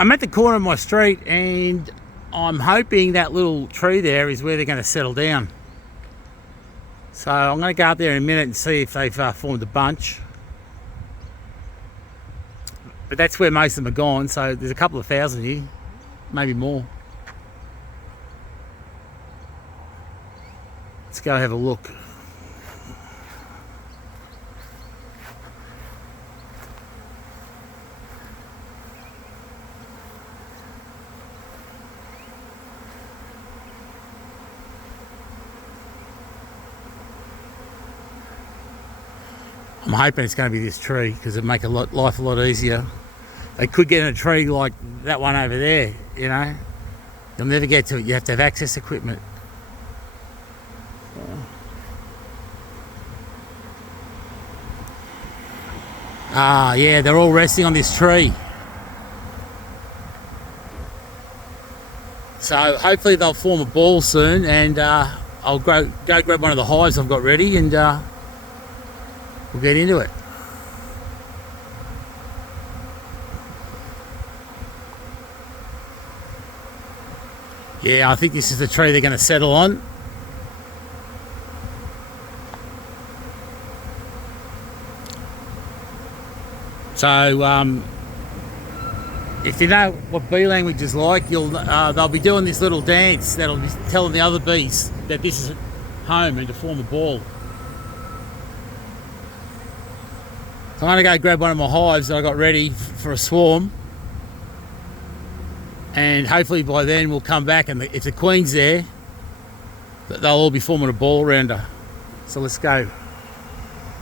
I'm at the corner of my street and I'm hoping that little tree there is where they're going to settle down. So I'm going to go up there in a minute and see if they've formed a bunch. But that's where most of them are gone, so there's a couple of thousand here, maybe more. Let's go have a look. I'm hoping it's going to be this tree because it'd make life a lot easier. They could get in a tree like that one over there, you know. You'll never get to it. You have to have access equipment. Yeah, they're all resting on this tree. So hopefully they'll form a ball soon, and I'll go grab one of the hives I've got ready, and we'll get into it. Yeah, I think this is the tree they're going to settle on. So, if you know what bee language is like, they'll be doing this little dance that'll be telling the other bees that this is home and to form a ball. So I'm going to go grab one of my hives that I got ready for a swarm, and hopefully by then we'll come back, and if the queen's there, they'll all be forming a ball around her. So let's go.